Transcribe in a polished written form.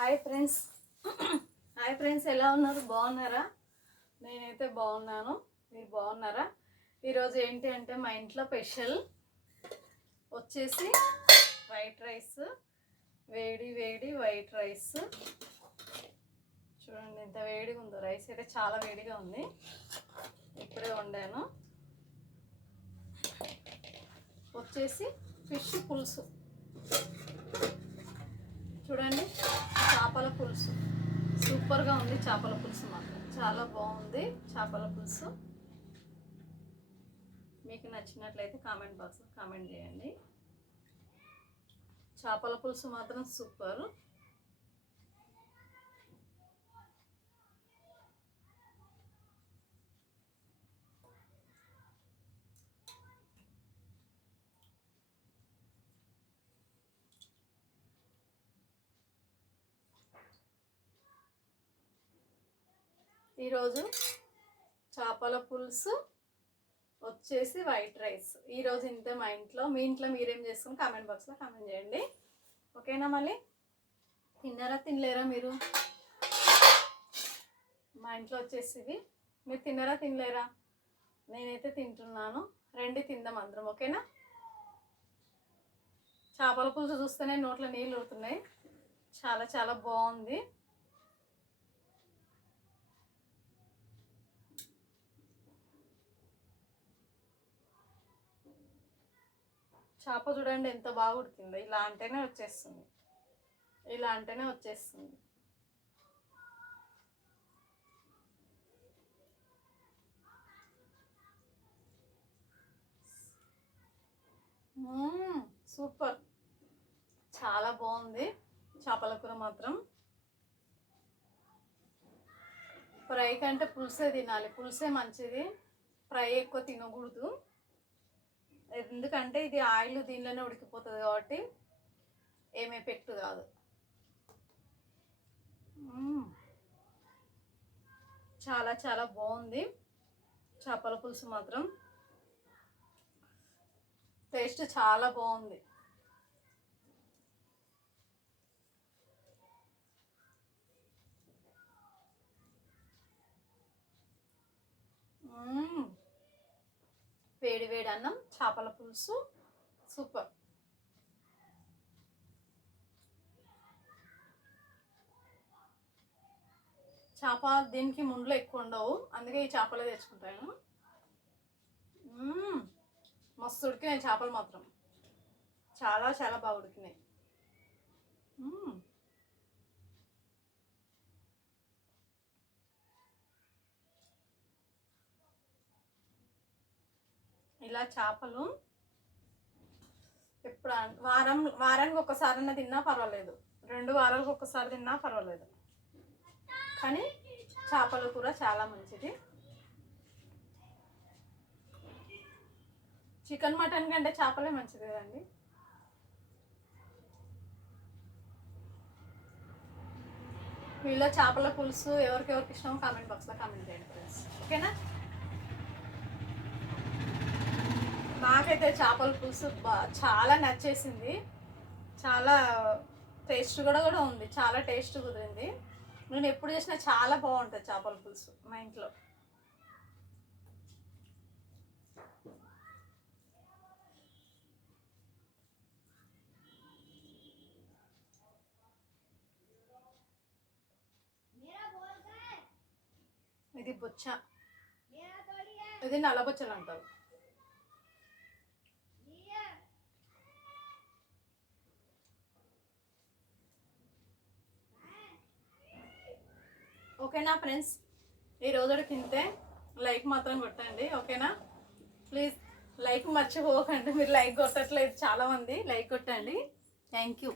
Hi friends hi friends, ఎలా ఉన్నారు? బాగున్నారా? నేనైతే బాగున్నాను. మీరు బాగున్నారా? ఈరోజు ఏంటి అంటే మా ఇంట్లో స్పెషల్ వచ్చేసి వైట్ రైస్, వేడి వేడి వైట్ రైస్. చూడండి ఎంత వేడిగా ఉందో. రైస్ అయితే చాలా వేడిగా ఉంది. ఇప్పుడే వండాను. వచ్చేసి ఫిష్ పులుసు. చూడండి, చేపల పులుసు సూపర్గా ఉంది. చేపల పులుసు మాత్రం చాలా బాగుంది. చేపల పులుసు మీకు నచ్చినట్లయితే కామెంట్ బాక్స్లో కామెంట్ చేయండి. చేపల పులుసు మాత్రం సూపర్. ఈరోజు చేపల పులుసు వచ్చేసి వైట్ రైస్. ఈరోజు ఇంతే మా ఇంట్లో. మీ ఇంట్లో మీరేం చేసుకుని కామెంట్ బాక్స్లో కామెంట్ చేయండి. ఓకేనా? మళ్ళీ తిన్నారా తినలేరా మీరు? మా ఇంట్లో వచ్చేసి ఇవి. మీరు తిన్నారా తినలేరా? నేనైతే తింటున్నాను. రండి తిందాం అందరం. ఓకేనా? చేపల పులుసు చూస్తేనే నోట్లో నీళ్ళు ఊరుతున్నాయి. చాలా చాలా బాగుంది. చేప చూడండి ఎంత బాగా ఉడికిందో. ఇలా అంటేనే వచ్చేస్తుంది. ఇలా అంటేనే వచ్చేస్తుంది. సూపర్, చాలా బాగుంది. చేపల కూర మాత్రం ఫ్రై కంటే పులుసే తినాలి. పులుసే మంచిది. ఫ్రై ఎక్కువ తినకూడదు. ఎందుకంటే ఇది ఆయిల్ దీనిలోనే ఉడికిపోతుంది కాబట్టి ఏం ఎఫెక్ట్ కాదు. చాలా చాలా బాగుంది. చేపల పులుసు మాత్రం టేస్ట్ చాలా బాగుంది. వేడి వేడి అన్నం, చేపల పులుసు సూపర్. చేప దీనికి ముండ్లు ఎక్కువ ఉండవు, అందుకే ఈ చేపలే తెచ్చుకుంటాను. మస్తు ఉడికినాయి చేపలు మాత్రం. చాలా చాలా బాగా ఉడికినాయి. ఇలా చేపలు ఎప్పుడు వారానికి ఒక్కసారైనా తిన్నా పర్వాలేదు, 2 వారాలకు ఒక్కసారి తిన్నా పర్వాలేదు. కానీ చేపల కూర చాలా మంచిది. చికెన్ మటన్ కంటే చేపలే మంచిది కదండి. వీళ్ళ చేపల పులుసు ఎవరికెవరికి ఇష్టమో కామెంట్ బాక్స్లో కామెంట్ చేయండి ఫ్రెండ్స్. ఓకేనా? నాకైతే చేపల పులుసు చాలా నచ్చేసింది. చాలా టేస్ట్ కూడా ఉంది. చాలా టేస్ట్ కుదిరింది. నేను ఎప్పుడు చేసినా చాలా బాగుంటుంది చేపల పులుసు మా ఇంట్లో. ఇది బొచ్చ, ఇది నల్లబొచ్చలు అంటారు. ఓకేనా ఫ్రెండ్స్? ఈ రోజుకి తింటే లైక్ మాత్రం కొట్టండి. ఓకేనా? ప్లీజ్ లైక్ మర్చిపోకండి. మీరు లైక్ కొట్టట్లేదు చాలామంది. లైక్ కొట్టండి. Thank you.